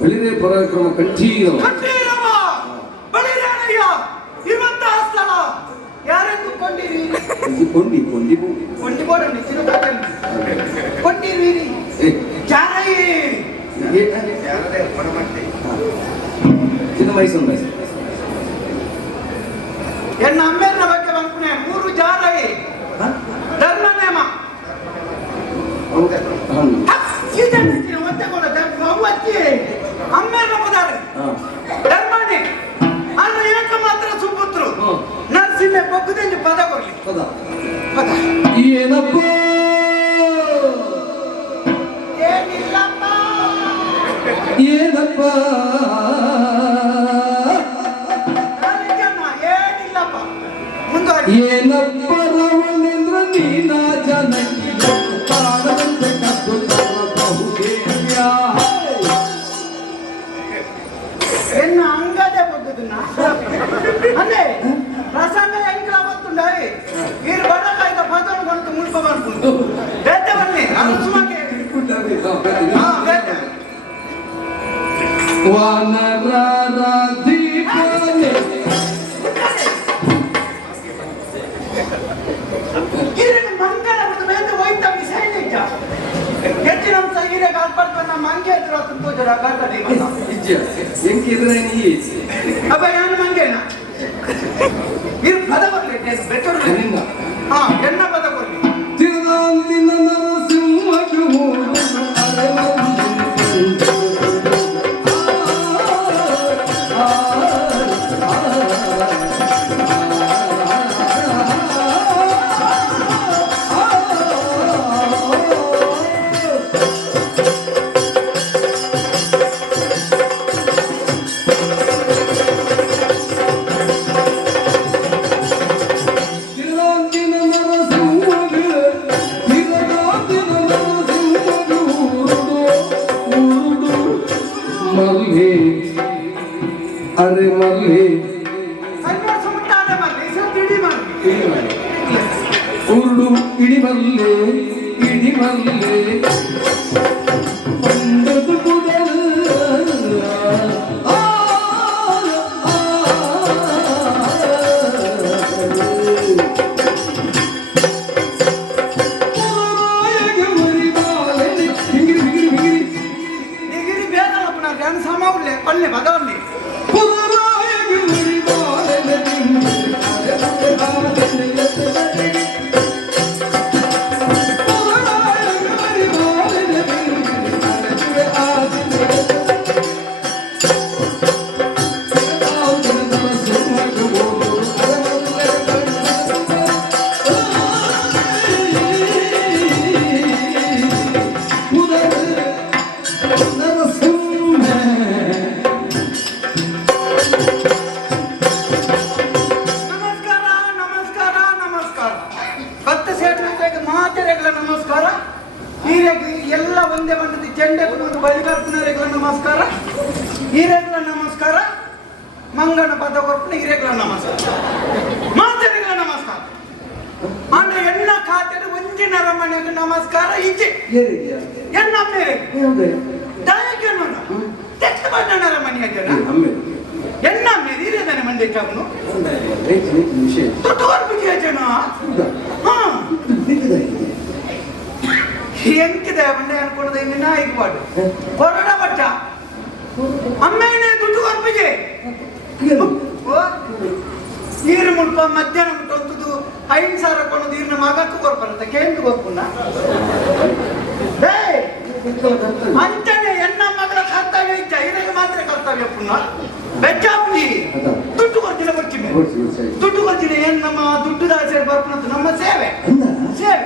ಬಳಿರೆ ಪರಾಕ್ರಮ ಕಂಠೀರವ ಇರುವಂತಹ ಸ್ಥಳ ಯಾರೆಂದು ಕೊಂಡಿರಿ ಕೊಂಡಿ ಕೊಂಡಿ ಕೊಂಡಿ ಬೋಡಂಡಿ ಕೊಂಡಿರಿ ಜಾರೈ ಚಿನ್ನ ಮೈಸೂರು ಎನ್ನ ಅಮ್ಮೇರಿನ ಬಗ್ಗೆ ಬಂದ್ಕುನೆ 3 ಜಾರೈ ಧರ್ಮ ನೇಮ ಮತ್ತೆ ಕೂಡ ಅವತ್ತಿ ಅಮ್ಮೇರಿನ ಪದಾರ ಧರ್ಮನೇ ಆದ್ರೆ ಏಕ ಮಾತ್ರ ಸುಪುತ್ರು ನರಸಿಂಹ ಪಕ್ಕದಲ್ಲಿ ಪದ ಕೊಡ್ಲಿ ಪದ ಏನಪ್ಪ ಏನಿಲ್ಲಪ್ಪ ಏನಪ್ಪ ಏನಿಲ್ಲಪ್ಪ ಮುಂದುವರಿ ಏನಪ್ಪ ರಾವಣೇಂದ್ರ ನೀನ ಜನಕ್ಕೆ ಕಾಣದಂತೆ ಕದ್ದು ಬಹುದೇವ್ಯ ಎನ್ನ ಅಂಗದೆ ಬುದ್ಧದನ್ನ ಅಂದ್ರೆ ಪ್ರಸಂಗ ಹೆಂಗ್ ಗೊತ್ತುಂಡಾಯಿ ಈರು ಬಡಕಾಯ್ದ ಪದವನ್ನು ಬಂತು ಮುಲ್ಪ ಬಂತು ಬೇತೆ ಬನ್ನಿ ಅದು ಸುಮಗೆ ವಾನರ ದೀಪನೆ ಈರಿನ ಮಂಗಲ ಮತ್ತು ಬೇತೆ ಹೋಯ್ತ ವಿಷಯ ನಿಜ ಹೆಚ್ಚಿನ ಅಂಶ ಈರೆ ಕಾಲ್ಪಡ್ತ ನಮ್ಮ ಮಂಗೆ ಎದುರು ತುಂಬೋಜರ ಕಾಲ್ಪಡಿ ಎಂಕಿ ಎದುರೇ ನೀ ಅಪ್ಪ ನಾನು ಮಂಗೇನ ಇದು ಪದ ಬರ್ಲಿ ಬೆಟ್ಟರು ಹಾ ಎನ್ನ ಪದ ಕೊಡ್ಲಿ ತಿರುನಾಂದಿನ ನರಸಿಂಹಕ್ಕೆ ಅರೆ ಮಲ್ಲಿ ಉರುಳು ಇಡಿ ಮಲ್ಲೆ ಇಡಿ ಮಲ್ಲೆ ಬಂದದು ಒಳ್ಳೆ ಭಗವನ್ನಿ ನಮಸ್ಕಾರ ಎಲ್ಲ ಒಂದೇ ಬಂದದ್ದು ಚೆಂಡೆ ಒಂದು ಬಲಿಕರ್ಪಣೆಗಳ ನಮಸ್ಕಾರ ಹಿರೇಗಳ ನಮಸ್ಕಾರ ಮಂಗನ ಪದ ಕೊರ್ಪಣೆ ಹಿರೇಗಳ ನಮಸ್ಕಾರ ಮಾತೆಗಳ ನಮಸ್ಕಾರ ಅಂದ್ರೆ ಎನ್ನ ಖಾತೆ ಒಂಜಿನರ ಮನೆಗೆ ನಮಸ್ಕಾರ ಈಚೆ ಎನ್ನ ಮೇಲೆ ದಯಕ್ಕೆ ನೋಡ ತೆತ್ತ ಬಣ್ಣನರ ಮನೆಯ ಜನ ಎನ್ನ ಮೇಲೆ ಹಿರಿಯದನೆ ಮಂಡೆ ಚಾವನು ತುಟುವರ್ಬಿಗೆ ಜನ ಹಾ ಎಂಕಿದೆ ಬಂಡೆ ಅನ್ಕೊಳ್ಳೋದು ಇನ್ನ ನಾಯಿಗೆ ಕೊರಡ ಬಟ್ಟ ಅಮ್ಮೇನೆ ದುಡ್ಡು ಕೊರ್ಪಿಗೆ ನೀರು ಮುಟ್ಪ ಮಧ್ಯಾಹ್ನ ಮುಟ್ಟೊಂದು 5,000 ಕೊಡೋದು ನೀರಿನ ಮಗಕ್ಕೂ ಕೊರ್ಪರಂತ ಕೇಂದ್ರ ಕೊರ್ಪುಣ್ಣ ಅಂಚನೆ ಎನ್ನ ಮಗಳ ಕರ್ತವ್ಯ ಇದ್ದ ಇದಕ್ಕೆ ಮಾತ್ರ ಕರ್ತವ್ಯ ಪುಣ್ಣ ಬೆಚ್ಚಾಪಿ ದುಡ್ಡು ಕೊರ್ಜಿನ ಬರ್ತೀನಿ ದುಡ್ಡು ಕೊರ್ಜಿನ ಏನ್ ನಮ್ಮ ದುಡ್ಡು ದಾಸೆ ಬರ್ಪುಣಂತ ನಮ್ಮ ಸೇವೆ ಸೇವೆ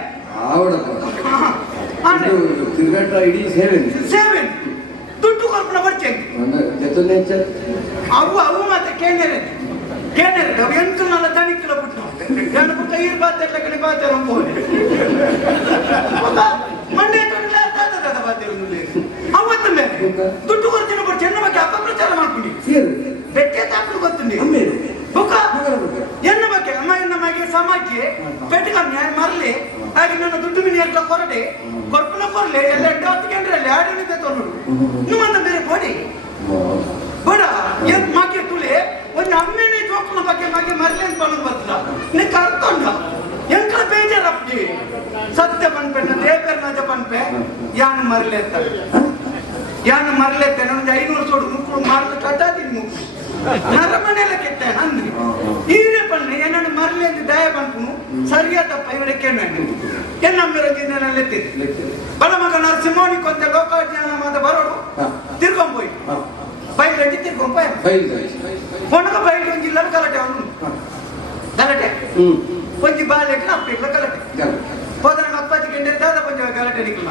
ತಿರುಗಾಟ ಇಡೀ ಸೇವೆ ಸೇವೆ ದುಡ್ಡು ಕೊರ್ಪಣ ಬರ್ತೇನೆ ಅವು ಮತ್ತೆ ಕೇಂದ್ರ ಅವು ಎಂಕಲ್ನಲ್ಲ ತಣಿಕಲ ಬಿಟ್ಟು ನಾನು ಕೈ ಬಾತೆಲ್ಲ ಕಡೆ ಬಾತಾರ ಮಂಡ್ಯ ಅವತ್ತು ಮೇಲೆ ದುಡ್ಡು ಕೊರ್ತಿನ ಬರ್ತಿ ಎನ್ನ ಬಗ್ಗೆ ಅಪಪ್ರಚಾರ ಮಾಡ್ಕೊಂಡು ಬೆಟ್ಟೆ ತಾಕಲು ಗೊತ್ತುಂಡಿ ಬುಕ್ಕ ಎನ್ನ ಬಗ್ಗೆ ಅಮ್ಮ ಎನ್ನ ಮಗೆ ಸಮಾಜಕ್ಕೆ ಪೆಟ್ಟಗಮ್ಮಿ ಮರಲಿ ಹಾಗೆ ನನ್ನ ದುಡ್ಡು ಮಿನಿ ಅಂತ ಕೊರಡೆ ಕೊರ್ಪುನ ಕೊರಲೆ ಎಲ್ಲ ಎಂಟು ಹೊತ್ತಿಗೆ ಆಡಿನಿದೆ ತೊಂದು ನಿಮ್ಮಂತ ಬೇರೆ ಬೋಡಿ ಬೇಡ ಏನ್ ಮಾಕೆ ತುಳಿ ಒಂದು ಅಮ್ಮೆನೇ ಜೋಕ್ನ ಬಗ್ಗೆ ಮಾಗೆ ಮರಲಿ ಅಂತ ಬಂದು ಬರ್ತದ ನಿಕ್ಕೆ ಅರ್ಥ ಉಂಟ ಎಂಕಲ ಬೇಜಾರಪ್ಪಿ ಸತ್ಯ ಪನ್ಪೆ ದೇವರ್ನಾಜ ಪನ್ಪೆ ಯಾನು ಮರಲಿ ಅಂತ ಯಾನು ಮರಲಿ ಅಂತ ನನಗೆ 500 ಸೋಡು ಮುಕ್ಕಳು ಮಾರ್ಲು ಕಟ್ಟಾತೀನಿ ಮುಕ್ಕು ನರಮನೆಲ್ಲ ಕೆತ್ತ ಅಂದ್ರೆ ಈರೇ ಪನ್ನೆ ಏನನ್ನು ಮರಲಿ ಅಂತ ದಯ ಪನ್ಪುನು ಸರಿಯಾದ ತಪ್ಪ ಇವರಕ್ಕೆ ಎನ್ನಮ್ಮಿರಜಿನಲ್ಲಿ ಬಲಮಗ ನರಸಿಂಹನಿ ಕೊಂತ ಲೋಕಾಜ್ಞಾನ ಮಾತ ಬರೋಡು ತಿರ್ಕೊಂಬೋಯ್ ಬೈಲಂಟಿ ತಿರ್ಕೊಂಬೋಯ್ ಒಣಗ ಬೈಲು ಒಂಜಿಲ್ಲ ಗಲಾಟೆ ಅವನು ಗಲಾಟೆ ಒಂಜಿ ಬಾಲೆ ಅಪ್ಪಿಲ್ಲ ಗಲಾಟೆ ಹೋದ್ರೆ ಅಪ್ಪಾಜಿ ಗಂಟೆ ದಾದ ಪಂಜ ಗಲಾಟೆ ನಿಕ್ಲ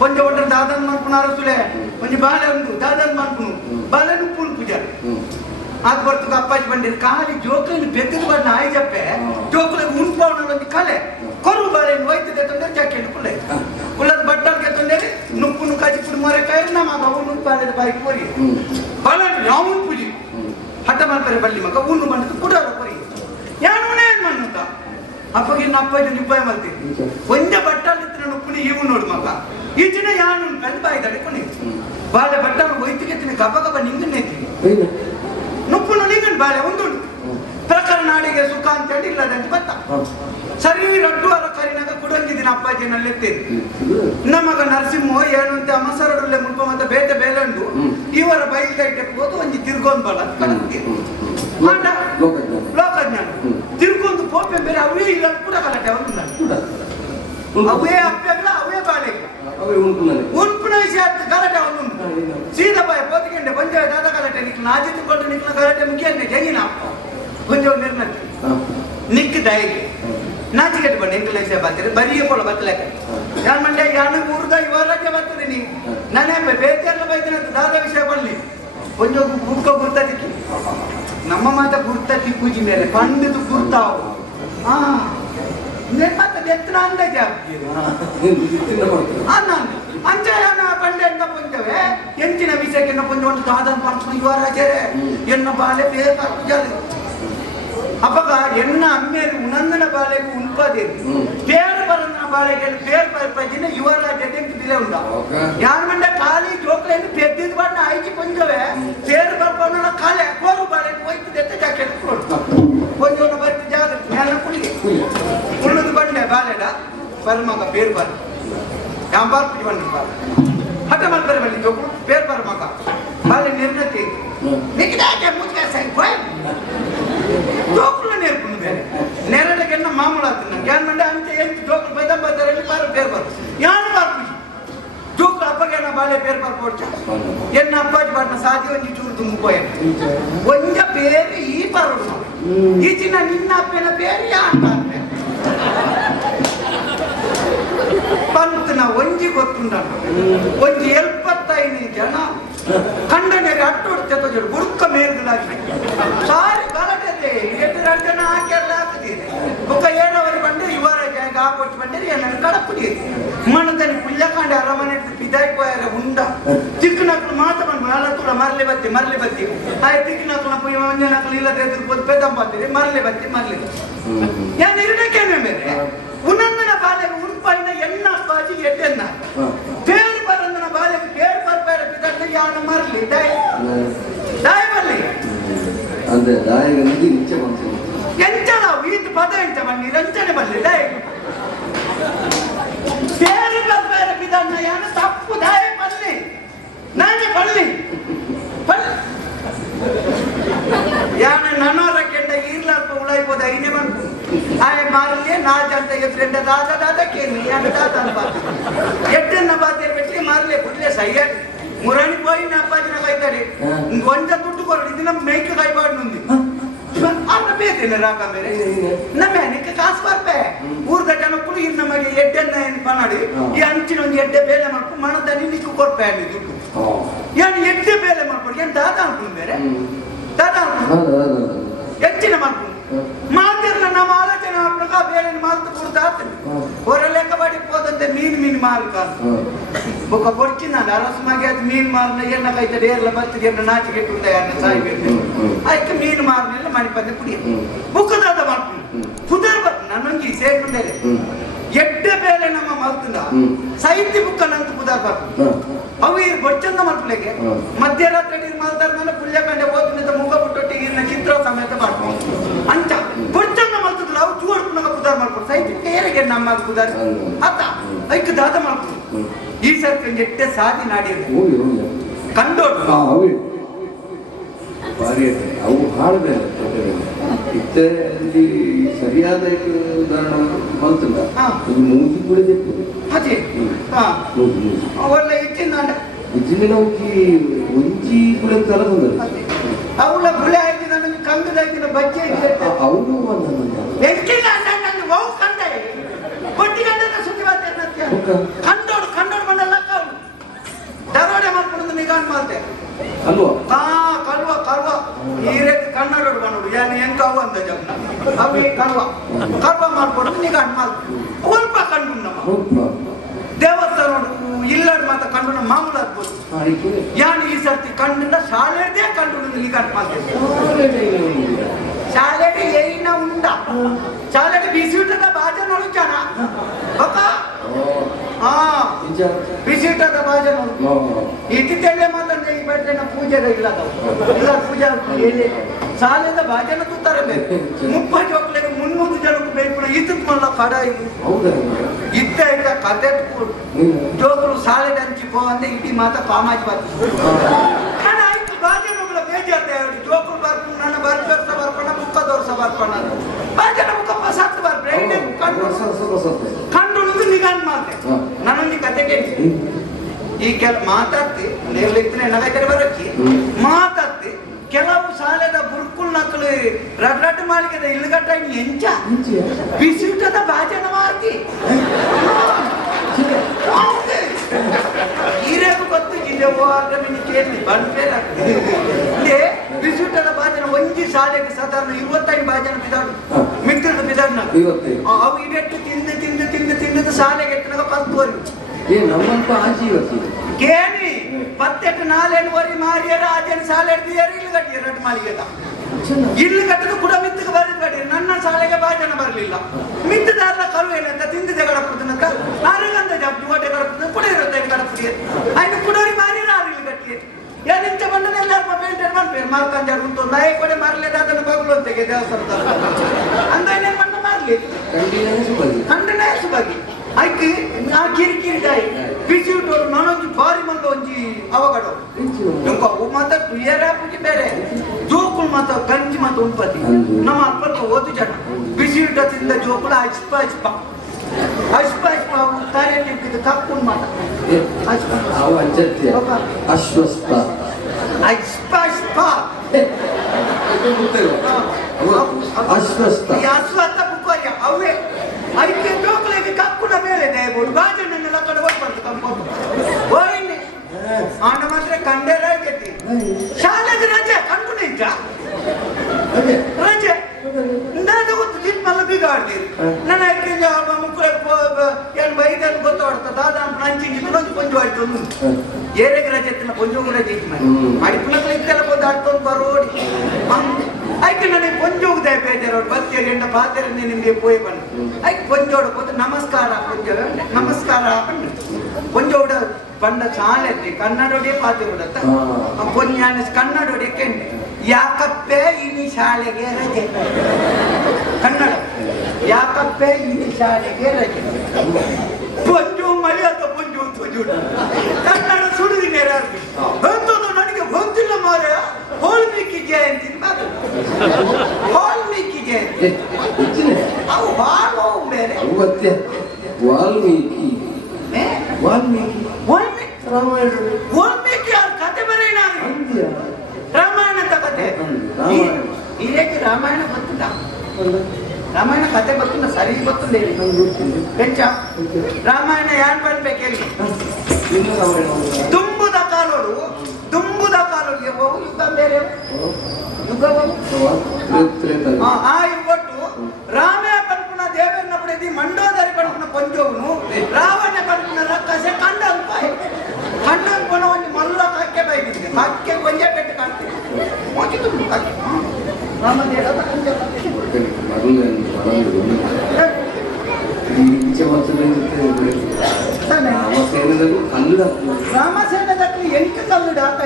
ಪಂಜ ಒಡ್ರ ದಾದನ್ ಮಾಡ್ಕೊಂಡು ಅರಸುಲೆ ಒಂಜಿ ಬಾಲೆ ಉಂಟು ದಾದನ್ ಮಾಡ್ಕೊಂಡು ಬಾಲೆ ನುಪ್ಪುನು ಪೂಜಾ ಅದು ಬರ್ತು ಅಪ್ಪಾಜಿ ಬಂದಿರು ಖಾಲಿ ಜೋಕಲ್ಲಿ ಬೆತ್ತದ ಬಣ್ಣ ಆಯ್ ಜಪ್ಪೆ ಜೋಕಲಿಗೆ ಉಂಟು ಒಂದು ಕಲೆ ಕೊರು ಬಾಳೆ ಹೋಯ್ತದೆ ತೊಂದರೆ ಜಾಕೆಟ್ ಕುಳ್ಳೆ ಕುಳ್ಳದ ಬಟ್ಟಲ್ಗೆ ತೊಂದರೆ ನುಪ್ಪು ಕಾಜಿ ಪುಡಿ ಮರ ಕಾಯಿ ನಮ್ಮ ಅವನು ಬಾಳೆದ ಬಾಯಿ ಕೋರಿ ಬಾಳ ಯಾವನು ಪೂಜಿ ಹಠ ಮಾಡ್ತಾರೆ ಬಳ್ಳಿ ಮಗ ಉಣ್ಣು ಬಂದು ಕುಡಾರ ಕೋರಿ ಯಾವನೇ ಏನ್ ಮಾಡುತ್ತ ಅಪ್ಪಗೆ ಇನ್ನು ಅಪ್ಪಾಜಿ ನಿಬ್ಬಾಯ ಮಾಡ್ತೀನಿ ಒಂದೇ ಬಟ್ಟಲಿತ್ತು ನಾನು ಉಪ್ಪುನಿ ಇವು ನೋಡು ಮಗ ಈಚಿನ ಯಾನು ಕಂಡು ಬಾಯಿದಾಳೆ ಕೊನೆ ಬಾಳೆ ಬಟ್ಟಲು ಹೋಯ್ತಿಗೆ ತಿನ್ನ ಗಬ್ಬ ಗಬ್ಬ ನಿಂಗನ್ನೇ ನುಪ್ಪುನು ನಿಂಗನ್ ಬಾಳೆ ಒಂದು ಪ್ರಕರಣ ನಾಡಿಗೆ ಸುಖ ಅಂತ ಹೇಳಿ ಇಲ್ಲದಂತೆ ಬತ್ತ ಸರಿ ರಡ್ಡು ಅರ ಕರಿನಾಗ ಕುಡಂಗಿದ್ದೀನಿ ಅಪ್ಪಾಜಿನಲ್ಲೆತ್ತೇನೆ ನಮಗ ನರಸಿಂಹ ಏನು ಅಂತ ಅಮಸರಡುಲ್ಲೆ ಮುಲ್ಪ ಮತ್ತೆ ಬೇಟೆ ಬೇಲಂಡು ಇವರ ಬೈಲ್ಗೈಟೆ ಹೋದು ಒಂಜಿ ತಿರ್ಗೊಂದ್ ಬಲ ಲೋಕಜ್ಞಾನ ತಿರ್ಗೊಂದು ಪೋಪೆ ಬೇರೆ ಅವೇ ಇಲ್ಲ ಕೂಡ ಕಲಟೆ ಅವನು ಅವೇ ಅಪ್ಪೆಲ್ಲ ಅವೇ ಬಾಳೆ ಉನ್ಪುನ ವಿಷಯ ಗಲಾಟೆ ಅವನು ಸೀದಾ ಬಾಯ ಪೋತಿಗೆಂಡೆ ಬಂಜೆ ದಾದ ಗಲಾಟೆ ನಿಕ್ಲ ನಾಜಿತ್ತು ಕೊಂಡು ನಿಕ್ಲ ಗಲಾಟೆ ಮುಖ್ಯ ಜಗಿನ ಕೊಂಚ ನಿರ್ನತಿ ನಿಕ್ ದಯಗೆ ನಾಚಿಕೆಟ್ಟು ಬಣ್ಣ ಎಂಕಲ ವಿಷಯ ಬರ್ತೀರಿ ಬರಿಯ ಕೊಳ ಬತ್ತಲೆಕ್ಕ ಯಾನ್ ಮಂಡ್ಯ ಯಾನು ಊರ್ದ ಇವರಾಜ್ಯ ಬರ್ತದೆ ನೀವು ನಾನೇ ಬೇತೆಲ್ಲ ಬೈತೀನಿ ಅಂತ ದಾದ ವಿಷಯ ಬರಲಿ ಕೊಂಚ ಗುರ್ಕ ಗುರ್ತದಿಕ್ಕಿ ನಮ್ಮ ಮಾತ ಗುರ್ತತಿ ಪೂಜಿ ಮೇಲೆ ಖಂಡಿತ ಗುರ್ತಾವು ಹಾ ಮಾತದ ಎತ್ತನ ಅಂದಾಜ ಅಂಚೆನ ಬಂಡೆ ಅಂತ ಪಂಚವೇ ಎಂಚಿನ ವಿಷಯಕ್ಕೆ ಪಂಚ ಒಂದು ದಾದನ್ ಪಂಚ ಇವರಾಜರೇ ಎನ್ನ ಬಾಲೆ ಬೇರೆ ಅಪ್ಪಗ ಎನ್ನ ಅಮ್ಮೇರು ಉನಂದನ ಬಾಲೆಗೆ ಉಂಪದೇನು ಬೇರೆ ಬರಂದನ ಬಾಲೆಗೆ ಬೇರೆ ಪರಪಜಿನ ಯುವರಾಜ ದಿಲೆ ಉಂಡ ಯಾರ ಮಂಡೆ ಖಾಲಿ ಜೋಕ್ಲೆಯನ್ನು ಬೆದ್ದಿದ ಬಣ್ಣ ಆಯ್ಕೆ ಕೊಂಚವೇ ಬೇರೆ ಬರ್ಕೊಂಡ ಖಾಲಿ ಕೋರು ಬಾಲೆಗೆ ಹೋಯ್ತದೆ ಅಂತ ಜಾಕೆಟ್ ಕೊಡ್ತಾ ಕೊಂಚ ಬರ್ತಿ ಜಾಗ್ರತೆ ಮೇಲೆ ಕುಳಿಗೆ ಉಳಿದು ಬಂಡೆ ಬಾಲೆಡ ಬರ್ಮಗ ಬೇರೆ ಬರ್ ಯಾವ ಬಾರ್ಪಿ ಬಂದ ಹಠ ಮಾಡ್ತಾರೆ ಬಲ್ಲಿ ಜೋಕು ಬೇರೆ ಬರ್ಮಗ ಬಾಲೆ ನಿರ್ಣತಿ ನಿಕ್ಕಿದಾಗೆ ಮುಚ್ಕ ಸೈ ಹೋಯ್ ಜೋಕುಲು ನೇರ್ಕೊಂಡು ಬೇರೆ ನೆರಳಿಗೆ ಮಾಮೂಲು ಆಗ್ತದೆ ನಂಗೆ ಯಾನ್ ಮಂಡೆ ಅಂತೆ ಎಂಟು ಜೋಕುಲು ಬೈದಂಬತ್ತರಲ್ಲಿ ಬಾರು ಬೇರೆ ಬರ್ ಯಾನು ಬಾರ್ಪಿ ಜೋಕುಲು ಅಪ್ಪಗೆ ಬಾಲೆ ಬೇರೆ ಬಾರ್ ಕೊಡ್ಚ ಎನ್ನ ಅಪ್ಪಾಜಿ ಬಾಟ್ನ ಸಾದಿ ಒಂಜಿ ಚೂರು ತುಂಬುಕೋಯ ಒಂಜ ಬೇರೆ ಈ ಬರೋದು ಈಚಿನ ನಿನ್ನ ಅಪ್ಪನ ಬೇರೆ ಯಾನ್ ಬಾರ್ಪೆ ಪಂತನ ಒಂಜಿ ಗೊತ್ತುಂಡ ಒಂಜಿ 75 ಜನ ಕಂಡನೇರಿ ಅಟ್ಟೊಡ್ತೆ ಬುಡುಕ ಮೇಲ್ಗಳಾಗಿ ಸಾರಿ ಗಲಾಟೆ ಎಷ್ಟು ಜನ ಹಾಕೆಲ್ಲ ಹಾಕಿದ್ದೀರಿ ಬುಕ್ಕ ಏನವರಿ ಬಂಡೆ ಇವರ ಜಾಗ ಹಾಕೊಟ್ಟು ಬಂದಿರಿ ನನ್ನ ಕಡಪುಡಿ ಮನದಲ್ಲಿ ಪುಲ್ಯಕಾಂಡೆ ಅರಮನೆ ಪಿದಾಯಿ ಪೋಯಾರ ಉಂಡ ತಿಕ್ಕನಕ್ಕಳು ಮಾತ ಬಂದು ನಾಲ್ಕು ಮರಲಿ ಬತ್ತಿ ಆಯ್ ತಿಕ್ಕನಕ್ಕಳ ಪುಯ್ಯ ಮಂಜನಕ್ಕಳು ಇಲ್ಲದೆ ಎದುರ್ಬೋದು ಪೆದಂಬತ್ತೀರಿ ಮರಲಿ ಬತ್ತಿ ಯಾನ್ ಇರಡಕ್ಕೇನೆ ಬೇರೆ ಉನಂದನ ಬಾಲೆಗೆ ಉನ್ಪೈನ ಎನ್ನ ಅಪ್ಪಾಜಿ ಎಡ್ಡೆನ್ನ ಬೇರೆ ಬರಂದನ ಬಾಲೆಗೆ ಬೇರೆ ಬರ್ಬೇರೆ ಪಿದಣ್ಣ ಯಾನು ಮರಲಿ ದಾಯ ಬರ್ಲಿ ಅಂದ್ರೆ ದಾಯಿಗೆ ನದಿ ನಿಚ್ಚ ಬಂತು ಎಂಚನ ಈತ ಪದ ಎಂಚ ಬನ್ನಿ ರಂಚನೆ ಬರ್ಲಿ ದಾಯ ಬೇರೆ ಬರ್ಬೇರೆ ಪಿದಣ್ಣ ಯಾನು ತಪ್ಪು ದಾಯ ಬರ್ಲಿ ನಾನೇ ಬರ್ಲಿ ಯಾನ ನನೋರ ಕೆಂಡ ಈರ್ಲಾರ್ಪ ಉಳಾಯ್ಬೋದ ಐನೇ ಬಂತು ಆಯ ಮಾರಲಿ ನಾಲ್ಕು ಫ್ರೆಂಡ್ ದಾದ ಕೇಳಿ ಯಾನ ದಾದ ಅನ್ಬಾರ್ದು ಎಟ್ಟನ್ನ ಬಾತೇರಿ ಬಿಟ್ಲಿ ಮಾರಲಿ ಬಿಡ್ಲೆ ಸಯ್ಯ ಮುರಾಣಿ పోయి నా అప్పాజిన కైతాడి కొంచె దుడ్డు కొరడు ఇది ನಮ್ಮ ಮೇಕೆ ಕೈಬಾರ್ದು ఉంది ಅನ್ನ ಬೇತೇನೆ ರಾಕ ಬೇರೆ ನಮ್ಮ ನಿಕ್ಕೆ ಕಾಸು ಬರ್ಪೆ ಊರ್ದ ಜನಕ್ಕೂ ಇನ್ನು ನಮಗೆ ಎಡ್ಡೆನ್ನ ಏನು ಪನಾಡಿ ಈ ಅಂಚಿನ ಒಂದು ಎಡ್ಡೆ ಬೇಲೆ ಮಾಡ್ಕೊಂಡು ಮಣದಲ್ಲಿ ನಿಕ್ಕು ಕೊಡ್ಪೆ ಅಲ್ಲಿ ದುಡ್ಡು ಏನು ಎಡ್ಡೆ ಬೇಲೆ ಮಾಡ್ಕೊಂಡು ಏನು ದಾದ ಅನ್ಕೊಂಡು ಬೇರೆ ದಾದ ಹೆಚ್ಚಿನ ಮಾಡ್ಕೊಂಡು ಮಾತಿರ್ಲ ನಮ್ಮ ಆಲೋಚನೆ ಪ್ರಕಾರ ಬೇರೆ ಮಾತು ಕೊಡ್ತಾ ಹೊರ ಲೆಕ್ಕ ಬಾಡಿ ಹೋದಂತೆ ಮೀನು ಮಾರು ಕಾಸು ಬೊಕ್ಕ ಕೊಡ್ತೀನಿ ನಾನು ಅರಸಮಾಗಿ ಅದು ಮೀನು ಮಾರನ ಎನ್ನ ಕೈತಡೆ ಏರ್ಲ ಬರ್ತದೆ ಎನ್ನ ನಾಚಿಗೆ ಇಟ್ಟು ಯಾರನ್ನ ಸಾಯ್ಬೇಕು ಆಯ್ತು ಮೀನು ಮಾರನೆಲ್ಲ ಮಣಿ ಬಂದು ಕುಡಿಯ ಬುಕ್ಕದಾದ ಮಾಡ್ಕೊಂಡು ಕುದರ್ ಸಂಜಿ ಸೇರ್ಕೊಂಡೇನೆ ಎಡ್ಡೆ ಬೇಲೆ ನಮ್ಮ ಮಲ್ತಂದ ಸಾಹಿತ್ಯ ಬುಕ್ಕ ನಂತ ಪುದಾರ್ಬಾರ್ದು ಅವು ಈ ಬೊಚ್ಚಂದ ಮಲ್ಪಲೆಗೆ ಮಧ್ಯರಾತ್ರಿ ನೀರು ಮಾಲ್ತಾರ ಮೇಲೆ ಪುಳ್ಯ ಕಂಡೆ ಓದಿನಿಂದ ಮುಖ ಬಿಟ್ಟೊಟ್ಟಿಗೆ ಇನ್ನ ಚಿತ್ರ ಸಮೇತ ಮಾಡ್ಕೊಂಡು ಅಂಚ ಬೊಚ್ಚಂದ ಮಲ್ತದ್ರು ಅವು ಚೂಡ್ ನಗ ಪುದಾರ್ ಮಾಡ್ಕೊಂಡು ಸಾಹಿತ್ಯಕ್ಕೆ ಏರಿಗೆ ನಮ್ಮ ಪುದಾರ್ ಅತ್ತ ಐಕ್ ದಾದ ಮಾಡ್ಕೊಂಡು ಈ ಸರ್ಕಂಗೆ ಎಟ್ಟೆ ಸಾಧಿ ನಾಡಿದ್ರೆ ಕಂಡೋಡು ಭಾರಿ ಅವು ಹಾಡಬೇಕು ಇತ್ತೆ ಅಲ್ಲಿ ಸರಿಯಾದ ಉದಾಹರಣೆ ಬಂತಲ್ಲ ಇದು ಮೂಗಿ ಕೂಡ ಅದೇ ಒಳ್ಳೆ ಇಚ್ಚಿನ ಇಜ್ಜಿನ ಒಂಜಿ ಕೂಡ ತರ ಬಂದದ್ದು ಅವಳ ಗುಳೆ ಆಯ್ತು ನನಗೆ ಕಂಗದಾಯ್ತಿನ ಬಚ್ಚೆ ಅವರು ಹೆಚ್ಚಿನ ನನ್ನ ಬಹು ಕಂಡೆ ಕೊಟ್ಟಿ ಗಂಟೆ ಸುದ್ದಿ ಕಂಡೋಡು ಕಂಡೋಡು ಬಂದಲ್ಲ ಕೌಳು ದರೋಡೆ ಮಾಡ್ಕೊಂಡು ನಿಗಾನ್ ಮಾಡ್ತೆ ಅಲ್ವಾ ಕಲ್ವ ಕಲ್ವ ನೀರೇ ಕನ್ನಡೋಡು ಬಂದೋಡು ಯಾನು ಹೆಂಗ್ ಕಾವು ಅಂತ ಜನ ಅವಿ ಕಲ್ವ ಕಲ್ವ ಮಾಡ್ಕೊಂಡು ನಿಗಾನ್ ಮಾಡ್ತೆ ಸ್ವಲ್ಪ ಕಂಡು ನಮ್ಮ ದೇವಸ್ಥಾನ ಇಲ್ಲಡ್ ಮಾತ ಕಂಡು ಮಾಮೂಲು ಆಗ್ಬೋದು ಯಾನು ಈ ಸರ್ತಿ ಕಂಡಿನ ಶಾಲೆದೇ ಕಂಡು ನಿಗಾನ್ ಮಾಡ್ತೇವೆ ಶಾಲೆಗೆ ಏನ ಉಂಡ ಶಾಲೆಗೆ ಬಿಸಿಯೂಟದ ಬಾಜ ನೋಡು ಜನ ಬಿಸಿಯೂಟದ ಬಾಜ ನೋಡು ಇತ್ತಿದ್ದೆಲ್ಲೇ ಮಾತಂದ್ರೆ ಈ ಬೆಟ್ಟನ ಪೂಜೆದ ಇಲ್ಲ ಪೂಜಾ ಎಲ್ಲಿ ಶಾಲೆದ ಬಾಜನ ತೂತಾರೆ ಬೇಕು 30 ಜೋಕ್ಲೆಗೆ 300 ಜನಕ್ಕೆ ಬೇಕು ಇತ್ತ ಮಲ್ಲ ಕಡ ಇದ್ದ ಕತೆ ಜೋಕುಲು ಶಾಲೆದ ಹಂಚಿಕೋ ಅಂದ್ರೆ ಇಡೀ ಮಾತ ಪಾಮಾಜ್ ಬರ್ತದೆ ಆಯ್ತು ಬಾಜನಗಳ ಬೇಜಾರ್ದೆ ಜೋಕುಲು ಬರ್ಕೊಂಡು ನನ್ನ ಬರ್ಬೇಕ ಬರ್ಪಣ ಮುಖ ದೋರ್ಸ ಬರ್ಪಣ ಬಾಜನ ಮುಖ ಸತ್ತು ಬರ್ಬೇಡ ಕಂಡು ನಿಗಾನ್ ಮಾಡ್ತೆ ನನ್ನೊಂದು ಕತೆಗೆ ಈ ಮಾತಾಡ್ತಿ ನೇರ್ಲಿಕ್ತಿನ ಎಣ್ಣಗಾಯ್ತಾರೆ ಬರಕ್ಕೆ ಮಾತಾಡ್ತಿ ಕೆಲವು ಶಾಲೆದ ಬುರ್ಕುಲ್ ನಕ್ಕಲು ರಡ್ ಮಾಲಿಕೆದ ಇಲ್ಲಗಟ್ಟ ಎಂಚ ಬಿಸಿಟದ ಭಾಜನ ಮಾಡ್ತಿ ಹಿರೇಕು ಗೊತ್ತು ಜಿಲ್ಲೆ ಹೋಗ ನಿನ್ನ ಕೇಳಿ ಬಂದ್ಬೇರೆ ಬಿಸಿಟದ ಭಾಜನ ಒಂಜಿ ಶಾಲೆಗೆ ಸಾಧಾರಣ 25 ಭಾಜನ ಬಿದಾಡು ಮಿಟ್ಟಿದ ಬಿದಾಡ್ನ ಅವು ಇದೆಟ್ಟು ತಿಂದು ಶಾಲೆಗೆ ಎಟ್ಟಿನಾಗ 10 ವರೆ ನಮ್ಮಂತ ಆಚೆ ಕೇಳಿ 18 4 ವರೆ ಮಾರಿಯರ ಆಜನ ಶಾಲೆ ಹಿಡಿದಿಯಾರ ಇಲ್ಲಿ ಕಟ್ಟಿಯ ರಡ್ ಮಾಲಿಗೆದ ಇಲ್ಲಿ ಕಟ್ಟದ ಕೂಡ ಮಿತ್ತಿಗೆ ಬರೆದು ಕಟ್ಟಿಯ ನನ್ನ ಶಾಲೆಗೆ ಭಾಜನ ಬರಲಿಲ್ಲ ಮಿತ್ತದಾರ ಕರುವೇನ ಅಂತ ತಿಂದಿದೆ ಗಡಪುದನಕ ಆರುಗಂಧ ಜಬ್ದು ಓಟೆ ಗಡಪುದ ಕೂಡ ಇರುತ್ತೆ ಗಡಪುಡಿ ಆಯ್ತು ಕುಡೋರಿ ಮಾರಿರ ಆರು ಇಲ್ಲಿ ಕಟ್ಟಿ ಏನಿಂಚ ಬಂದನೆ ಎಲ್ಲಾರು ಪೇಂಟರ್ ಮಾಡ್ಬೇರು ಮಾರ್ಕಂಜಾರು ಉಂಟು ನಾಯಿ ಕೊಡೆ ಮಾರಲೇದ ಅದನ್ನು ಬಗಲು ಅಂತೆಗೆ ದೇವಸ್ಥಾನದ ಅಂದ್ರೆ ಮಣ್ಣ ಮಾರ್ಲಿ ಕಂಡಿನೇ ಸುಬಾಗಿ ಆಯ್ಕೆ ಆ ಕಿರಿಕಿರಿ ಗಾಯಿ ಬಿಸಿ ಉಂಟು ನಾನೊಂದು ಬಾರಿ ಮಂದ ಒಂಜಿ ಅವಗಡ ಮಾತ ಏರಾಪುಜಿ ಬೇರೆ ಜೋಕುಳು ಮಾತ ಗಂಜಿ ಮಾತ ಉಂಪತಿ ನಮ್ಮ ಅಲ್ಪ ಓದು ಜನ ಬಿಸಿ ಊಟದಿಂದ ಜೋಕುಳು ಅಜ್ಪ ತಾಯಿಯಲ್ಲಿ ಕಪ್ಪು ಮಾತ ಅಶ್ವಸ್ಥ ಅಶ್ವಸ್ಥ ಬುಕ್ಕಾಯ ಅವೇ ಅದಕ್ಕೆ ಜೋಕುಳಿಗೆ ಕಪ್ಪುನ ಮೇಲೆ ದಯಬೋದು ಬಾಜನೆಲ್ಲ ಕಡೆ ಹೋಗ್ಬಾರ್ದು ಕಂಪೌಂಡ್ ಹೋಯ್ನಿ ಆಂಡ ಮಾತ್ರ ಕಂಡೇ ರಾಜ್ಯತಿ ಶಾಲೆಗೆ ರಜೆ ಕಂಡು ನಿಂತ ರಜೆ ನಾನು ಗೊತ್ತು ನಿಮ್ಮಲ್ಲ ಬಿಗಾಡ್ತೀರಿ ನನ್ನ ಯಾಕೆ ಮುಕ್ಕಳ ಏನು ಬೈದಲ್ಲಿ ಗೊತ್ತಾಡ್ತದ ದಾದ ನಂಚಿಂಗಿ ಕೊಂಚು ಆಡ್ತು ಏರೆಗೆ ರಜೆ ಎತ್ತಿನ ಕೊಂಚ ರಜೆ ಇತ್ತು ಮಾಡಿ ಪುನಃ ಇತ್ತೆಲ್ಲ ಬಂದು ಆಡ್ಕೊಂಡು ಬರೋಡಿ ಆಯ್ತು ನನಗೆ ಕೊಂಚೋಗದೆ ಬೇಜಾರೋಡು ಬತ್ತೆ ಎಂಡ ಪಾತ್ರೆ ನಿಮಗೆ ಪೋಯ್ ಬಂದು ಆಯ್ತು ಕೊಂಚೋಡು ಬಂದು ನಮಸ್ಕಾರ ನಮಸ್ಕಾರ ಕೊಂಚೋಡ ಬಂದ ಶಾಲೆ ಕನ್ನಡೋಡೆ ಪಾತ್ರೆ ಬಿಡತ್ತ ಕೊಂಜಾನ ಕನ್ನಡೋಡೆ ಕೆಂಡೆ ಯಾಕಪ್ಪೆ ಇನಿ ಶಾಲೆಗೆ ರಜೆ ಕನ್ನಡ ಯಾಕಪ್ಪೆ ಇನಿ ಶಾಲೆಗೆ ರಜೆ ಪೊಂಜು ಮಳಿ ಅಥವಾ ಪೊಂಜು ಕನ್ನಡ ಸುಡುದಿನ ಅಂತದ್ದು ನನಗೆ ಗೊತ್ತಿಲ್ಲ ಮಾರ ವಾಲ್ಮೀಕಿ ಜಯಂತಿ ವಾಲ್ಮೀಕಿ ಜಯಂತಿ ಅವು ಬಾಳು ಬೇರೆ ವಾಲ್ಮೀಕಿ ರಾಮಾಯಣ ವಾಲ್ಮೀಕಿ ಅವ್ರ ಕತೆ ಬರೀ ನಾನು ರಾಮಾಯಣದ ಕತೆ ಇದಕ್ಕೆ ರಾಮಾಯಣ ಗೊತ್ತಿಲ್ಲ ರಾಮಾಯಣ ಕತೆ ಗೊತ್ತಿಲ್ಲ ಸರಿ ಗೊತ್ತಿಲ್ಲ ಬೆಂಚ ರಾಮಾಯಣ ಯಾರು ಬರ್ಬೇಕು ಹೇಳಿ ತುಂಬುದ ಕಾಲೋಡು ಯುಗ ಬೇರೆ ಆ ಯುಗಟ್ಟು ರಾಮೇ ಪಂಪುನ ದೇವೇರ್ನ ಪಡೆದಿ ಮಂಡೋದರಿ ಪಂಪುನ ಪಂಜೋವನು ರಾವಣ ಪಂಪುನ ರಕ್ಕಸೆ ಕಂಡ ಅನ್ಪೋಣ ಒಂದು ಮಲ್ಲ ಕಕ್ಕೆ ಬೈದಿದ್ದೆ ಕಕ್ಕೆ ಕೊಂಜ ಪೆಟ್ಟು ಕಾಣ್ತೀನಿ ಹೋಗಿತ್ತು ಕಕ್ಕೆ ರಾಮದೇವ ಈಚೆ ವರ್ಷದ ರಾಮಸೇನದಲ್ಲೂ ಕಲ್ಲಡ ರಾಮಸೇನದಲ್ಲಿ ಎಂಟು ಕಲ್ಲುಡು ಆತ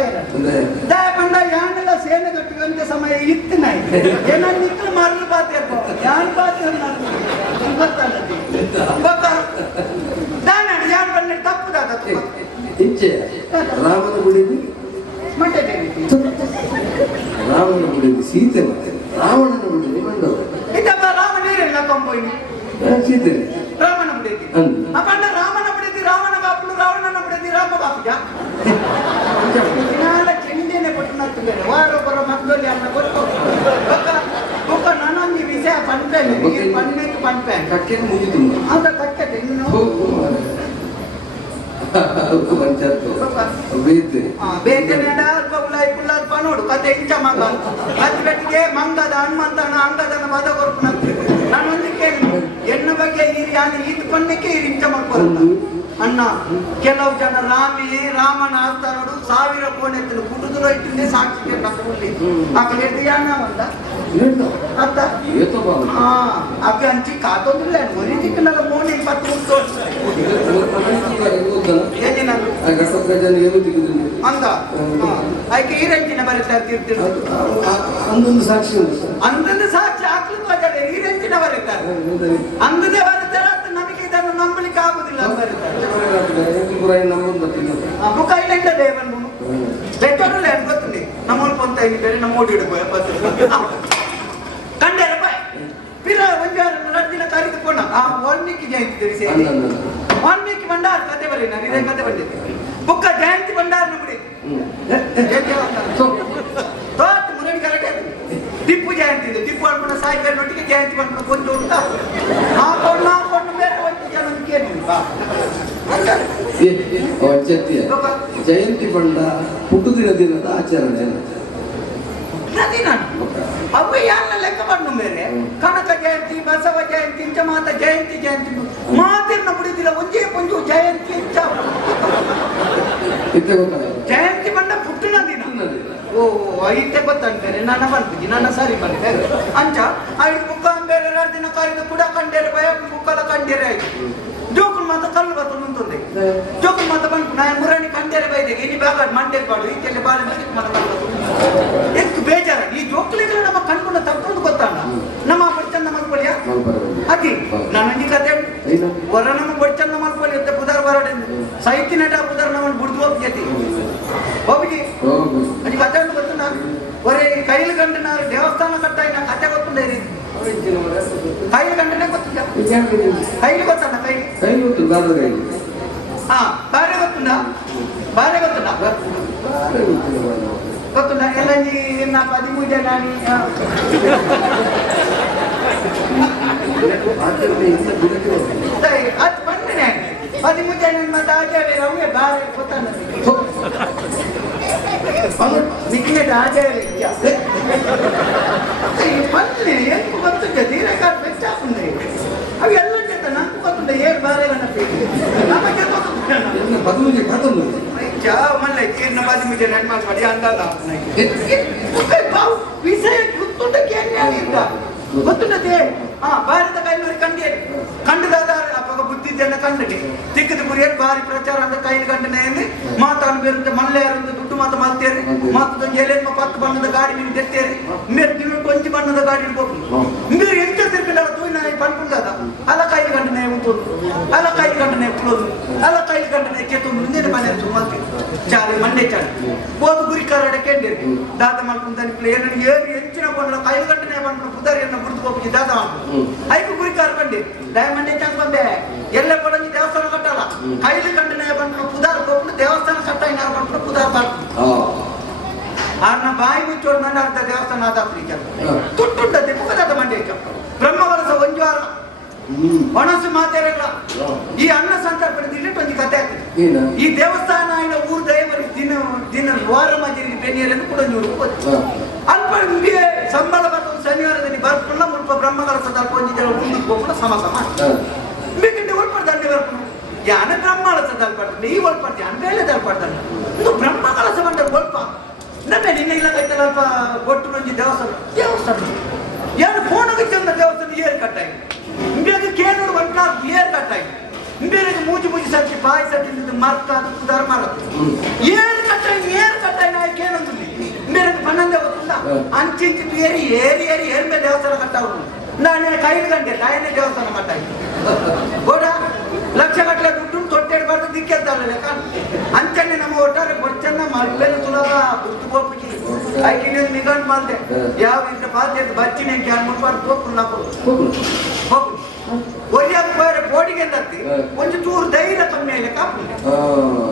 ದಯಪಂಡ ಯಾನೆಲ್ಲ ಸೇನೆ ಕಟ್ಟಿದಂತೆ ಸಮಯ ಇತ್ತಿನ ಏನ ನಿಕ್ಕಲು ಮರಳು ಬಾತಿಯಪ್ಪ ಯಾನ್ ಬಾತಿ ಗೊತ್ತಾ ದಾನಾಡಿ ಯಾನ್ ಬಂದ ತಪ್ಪುದಾದ ಇಚ್ಛೆ ರಾಮನ ಗುಡಿದು ಮಟ್ಟೆ ರಾಮನ ಗುಡಿದು ಸೀತೆ ಮತ್ತೆ ರಾವಣನ ಗುಡಿದು ಬಂದವ ಇದಪ್ಪ ರಾಮ ನೀರೆಲ್ಲ ಕೊಂಬೋಯ್ನಿ ಸೀತೆ ರಾಮನ ಬಿಡಿದಿ ಅಪ್ಪಣ್ಣ ರಾಮನ ಬಿಡಿದಿ ರಾವಣ ಬಾಪುಡು ರಾವಣನ ಬಿಡಿದಿ ರಾಮ ಬಾಪುಜ ನಾಳ ಚೆಂಡೇನೆ ಪಟ್ಟು ನತ್ತು ಬೇರೆ ವಾರೊಬ್ಬರ ಮಕ್ಕಳಲ್ಲಿ ಅನ್ನ ಗೊತ್ತು ಬೊಕ್ಕ ನಾನೊಂದು ವಿಷಯ ಪಂಪೇನೆ ಪನ್ನೆಕ್ಕೆ ಪಂಪೇನೆ ಕಕ್ಕೆ ಮುಗಿತು ಅದ ಕಕ್ಕೆ ಇನ್ನು ಬೇತೇನೆ ಅಲ್ಪ ಉಲಾಯಿ ಪುಲ್ಲಾರ್ ಪನೋಡು ಕತೆ ಇಂಚ ಮಂಗ ಹತ್ತು ಗಟ್ಟಿಗೆ ಮಂಗದ ಹನುಮಂತನ ಅಂಗದನ ಮದ ಕೊರ್ಪು ನಾನು ಒಂದು ಕೇಳಿ ಎನ್ನ ಬಗ್ಗೆ ಈ ಈದ್ ಪನ್ನಕ್ಕೆ ಈ ಇಂಚ ಮಾಡ್ಕೊಂಡು ಅಣ್ಣ ಕೆಲವು ಜನ ರಾಮನ ಆಸ್ಥಾನೋಡು 1000 ಕೋಣೆತ್ತಲು ಕುಟುದುಲ ಇಟ್ಟಿಂದೆ ಸಾಕ್ಷಿ ಅಕ್ಕಲೆ ಯಾನ ಒಂದ ಅತ್ತ ಅಬ್ಬಿ ಹಂಚಿ ಕಾತೊಂದಿಲ್ಲ ಮರಿ ದಿಕ್ಕನಲ್ಲ ಮೋಣಿ 20 ಅಂದ ಆಯ್ಕೆ ಈ ರಂಚಿನ ಬರೀತಾ ಇರ್ತಿರ್ತೀವಿ ಅಂದೊಂದು ಸಾಕ್ಷಿ ಅಂದೊಂದು ಸಾಕ್ಷಿ ಹಾಕ್ಲಿಕ್ಕೆ ಹೋದರೆ ಈ ರಂಚಿನ ಬರೀತಾರೆ ಅಂದದೇ ಬರೀತಾರೆ ನಮಗೆ ಇದನ್ನು ನಂಬಲಿಕ್ಕೆ ಆಗುದಿಲ್ಲ ಮುಖ ಇಲ್ಲ ದೇವನು ಲೆಕ್ಕಲ್ಲ ಗೊತ್ತಿಲ್ಲ ನಮ್ಮಲ್ಲಿ ಪಂತ ಬೇರೆ ನಮ್ಮ ಓಡಿ ಕಂಡರೆ ಪಿರ ಒಂದು ನಡೆದಿನ ಕರೆದುಕೊಂಡ ಆ ವಾಲ್ಮೀಕಿ ಜಯಂತಿ ಸೇರಿ ವಾಲ್ಮೀಕಿ ಭಂಡಾರ ಕತೆ ಬರೀ ನಾನು ಇದೇ ಕತೆ ಬಂದಿದ್ದೆ ಬುಕ್ಕ ಜಯಂತಿ ಭಂಡಾರ ನೋಡಿ ತೋಟ ಮುರಳಿ ಕರೆಕ್ಟ್ ಟಿಪ್ಪು ಜಯಂತಿ ಇದೆ ಟಿಪ್ಪು ಅನ್ಕೊಂಡ ಸಾಯಿಬರನೊಟ್ಟಿಗೆ ಜಯಂತಿ ಮಾಡ್ಕೊಂಡು ಕೊಂಚು ಉಂಟ ಹಾಕೊಂಡು ಬೇರೆ ಒಂದು ಜನ ಕೇಳಿಲ್ವಾ ಜಯಂತಿ ಬಂಡ ಹುಟ್ಟುದಿನ ದಿನದ ಆಚರಣೆ ಅವು ಯಾರನ್ನ ಲೆಕ್ಕ ಬಂದು ಬೇರೆ ಕನಕ ಜಯಂತಿ ಬಸವ ಜಯಂತಿ ಇಂಚಮಾತ ಜಯಂತಿ ಮಾತಿನ ಬಿಡಿದಿಲ್ಲ ಒಂದೇ ಒಂದು ಜಯಂತಿ ಜಯಂತಿ ಬಂದ ಪುಟ್ಟಿನ ದಿನ ಓ ಐತೆ ಗೊತ್ತಂತಾರೆ ನನ್ನ ಬಂದ್ಬಿಡಿ ನನ್ನ ಸರಿ ಬಂದೆ ಅಂಚ ಐದು ಬುಕ್ಕ ಬೇರೆ 2 ದಿನ ಕರೆದು ಕೂಡ ಕಂಡೇರೆ ಭಯ ಬುಕ್ಕಲ್ಲ ಕಂಡೇರೆ ಆಯ್ತು ಜೋಕುಲ್ ಮಾತ ಕಲ್ಲು ಬತ್ತ ಮುಂತೊಂದೆ ಜೋಕುಲ್ ಮಾತ ಬಂದು ನಾನು ಮುರಾಣಿ ಕಂಡೇರೆ ಬೈದೆ ಇನಿ ಬಾಗ ಮಂಡೆ ಬಾಳು ಈಚೆಲ್ಲ ಬಾಳೆ ಮಾತ ಎಷ್ಟು ಬೇಜಾರ ಈ ಜೋಕುಲಿಗಳು ನಮ್ಮ ಕಣ್ಕೊಂಡು ತಪ್ಪೊಂದು ಗೊತ್ತಾಣ ನಮ್ಮ ಬಡ್ಚಂದ ಮಾಡ್ಕೊಳ್ಳಿಯ ಅತಿ ನಾನು ಕತೆ ಹೊರ ನಮ್ಮ ಬಡ್ಚಂದ ಮಾಡ್ಕೊಳ್ಳಿ ಅಂತ ಪುದಾರ್ ಬರೋಡೆ ಸಾಹಿತ್ಯ ನಟ ಪುದಾರ್ ನಮ್ಮನ್ನು ಬುಡ್ದು ಹೋಗ್ತೈತಿ ಹೋಗಿ ಅದು ಕತೆ ಉಂಟು ಗೊತ್ತುಂಡ ಹೊರೆ ಕೈಲು ಗಂಡನಾರು ದೇವಸ್ಥಾನ ಕಟ್ಟಾಯಿನ ಕತೆ ಗೊತ್ತುಂಡ ಕೈಲು ಗಂಡನೇ ಗೊತ್ತಿಲ್ಲ ಕೈಲಿ ಗೊತ್ತಣ್ಣ ಕೈ ಗೊತ್ತು ಹಾ ಬಾರೆ ಗೊತ್ತುಂಡ ಬಾರೆ ಗೊತ್ತುಂಡ ಗೊತ್ತುಂಡ ಎಲ್ಲ ನೀ 13 ಜನ ಅದು ಬಂದ್ರೆ 13 ಜನ ಮತ್ತೆ ಆಚಾರ್ಯ ಅವೇ ಬಾರೆ ಗೊತ್ತಣ್ಣ ನಿಖಿಲ ಆಚಾರ್ಯ ಬಂದ್ರೆ ಏನು ಗೊತ್ತಿಲ್ಲ ದೀರ್ಘಕಾಲ ಬೆಚ್ಚಾಕುಂಡೆ ಅವು ಎಲ್ಲ ಜೊತೆ ನಂಗೆ ಗೊತ್ತಿಲ್ಲ 7 ಬಾರೆ ನಮಗೆ ಗೊತ್ತಿಲ್ಲ ಮಲ್ಲ ಕೀರ್ನ 13 ಜನ ಹೆಣ್ಮಕ್ಳು ಅಂತಲ್ಲ ವಿಷಯ ಗೊತ್ತುಂಟಕ್ಕೆ ಗೊತ್ತುಂಟದೆ ಭಾರತ ಕೈಲೂರಿ ಕಂಡದಾದ ಅಪ್ಪ ಬುದ್ಧಿ ಜನ ಕಂಡಿಗೆ ತಿಕ್ಕದ ಗುರಿಯಲ್ಲಿ ಭಾರಿ ಪ್ರಚಾರ ಅಂತ ಕೈಲಿ ಗಂಡನೆಯಲ್ಲಿ ಮಾತಾನು ಬೇರೆ ಮಲ್ಲೆಯರಿಂದ ದುಡ್ಡು ಮಾತು ಮಲ್ತೇರಿ ಮಾತು ಎಲೆಮ್ಮ 10 ಬಣ್ಣದ ಗಾಡಿ ನೀವು ತೆತ್ತೇರಿ ಮೇರೆ ತಿಂಗಳು 20 ಬಣ್ಣದ ಗಾಡಿ ಇಡ್ಬೋದು మీరు ఎంత తిరిగినారో తూయినా పనుకుంది కదా అలా కైలు గంటనే ఉంటుంది అలా కైలు గంటనే ఎప్పుడు అలా కైలు గంటనే కేతుంది నేను పని మళ్ళీ చాలు మండే చాలు పోతు గురి కరడకేండి దాత మనుకుందని ప్లేయర్ ఏరు ఎంచిన పనులు కైలు గంటనే పనులు పుదారి అన్న గుర్తుకోపు దాత ఐకు గురి కరకండి డైమండే చంపండి ఎల్ల పడంగి దేవస్థానం కట్టాల కైలు గంటనే పనులు పుదారు కోపులు దేవస్థానం కట్టాయిన పనులు పుదారు పడుతుంది ಆನ ಬಾಯಿ ಮುಚ್ಚೋಡು ನನ್ನ ಅರ್ಧ ದೇವಸ್ಥಾನ ಆದಾತ್ರಿಕ ತುಟ್ಟುಂಟದೆ ಮುಖದ ಮಂಡ್ಯ ಬ್ರಹ್ಮವರಸ ಒಂಜುವಾರ ಒಣಸು ಮಾತೆರೆಗಳ ಈ ಅನ್ನ ಸಂತರ್ಪಣೆ ಒಂದು ಕತೆ ಆಗ್ತದೆ ಈ ದೇವಸ್ಥಾನ ಆಯ್ನ ಊರು ದೈವರಿ ದಿನ ವಾರ ಮಜರಿಗೆ ಬೆನಿಯರನ್ನು ಕೂಡ ನೀವು ಅಲ್ಪ ನಿಮಗೆ ಸಂಬಳ ಬರ್ತದೆ ಶನಿವಾರದಲ್ಲಿ ಬರ್ಪುಲ್ಲ ಮುಲ್ಪ ಬ್ರಹ್ಮವರಸ ತಲ್ಪ ಒಂದು ಜನ ಮುಂದಕ್ಕೆ ಹೋಗ್ಬಿಡ ಸಮ ಬೇಕಂటే ಒಳ್ಪಡ್ದಂಡೆ ಬರ್ಪುಣ ಯಾನ ಬ್ರಹ್ಮವರಸ ತಲ್ಪಡ್ತಾನೆ ಈ ಒಳ್ಪಡ್ತೀಯ ಬೇಳೆ ತಲ್ಪಡ್ತಾನೆ ಇದು ಬ್ರಹ್ಮವರಸ ಬಂದ ಒಳ್ಪ ನಮ್ಮೆ ನಿನ್ನೆ ಇಲ್ಲ ಕೈತಲ್ಲಪ್ಪ ಕೊಟ್ಟು ನಂಜಿ ದೇವಸ್ಥಾನ ಏನು ಫೋನ್ ಚಂದ ದೇವಸ್ಥಾನ ಏರ್ ಕಟ್ಟಾಗಿ ನಿಮಗೆ ಕೇಳೋಡು ಬಂಟ ಏರ್ ಪಾಯಸ ತಿಂದಿದ್ದು ಮರ್ತ ಧರ್ಮ ಏರು ಕಟ್ಟಾಯ ನಾಯಕ ಏನಂತ ಮೇರೆ ಪನ್ನಂದೆ ಗೊತ್ತುಂಟ ಅಂಚಿಂಚಿ ಏರಿ ಏರಿ ಏರಿ ಏರ್ಮೆ ದೇವಸ್ಥಾನ ಕಟ್ಟಾವು ನಾನು ಕೈಲು ಗಂಟೆ ತಾಯನೇ ದೇವಸ್ಥಾನ ಕಟ್ಟಾಯ್ತು ಗೋಡ ಲಕ್ಷ ಗಟ್ಟಲೆ ದುಡ್ಡು ತೊಟ್ಟೆಡ್ಬಾರ್ದು ದಿಕ್ಕೆತ್ತಲ್ಲ ಲೆಕ್ಕ ಅಂಚನೆ ನಮ್ಮ ಒಟ್ಟಾರೆ ಕೊಚ್ಚನ್ನ ಮಲ್ಪೆನ ಸುಲಭ ಗುರ್ತು ಗೋಪಿಗೆ ಆಯ್ಕೆ ನಿಗಂಡ್ ಮಾಡ್ದೆ ಯಾವ ಇದ್ರ ಬಾಧ್ಯತೆ ಬಚ್ಚಿನ ಕ್ಯಾನ್ ಮುಟ್ಬಾರ್ದು ಹೋಗ್ತು ನಾವು ಹೋಗು ಒರಿಯಾಗ ಬೇರೆ ಬೋಡಿಗೆ ಎಂದತ್ತಿ ಒಂದು ಚೂರು ಧೈರ್ಯ ಕಮ್ಮಿ ಲೆಕ್ಕ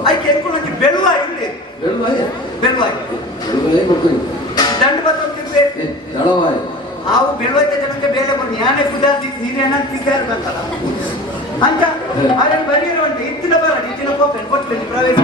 ಆಯ್ಕೆ ಎಂಕು ನಂಗೆ ಬೆಳುವ ಇಲ್ಲಿ ಬೆಳುವಾಯಿ ದಂಡ ಬತ್ತಂತಿದ್ದೆ ಅವು ಬೆಳುವಾಯ್ತ ಜನಕ್ಕೆ ಬೇರೆ ಬಂದು ಯಾನೇ ಕುದಾರ್ತಿ ನೀನೇನಾಗ್ತಿದ್ದಾರೆ ಬಂತಲ್ಲ ಅಂತ ಅದನ್ನು ಬರೀರುವಂತೆ ಇತ್ತಿನ ಬರ ಇತ್ತಿನ ಹೋಗ್ತೇನೆ ಕೊಟ್ಟು ಪ್ರವೇಶ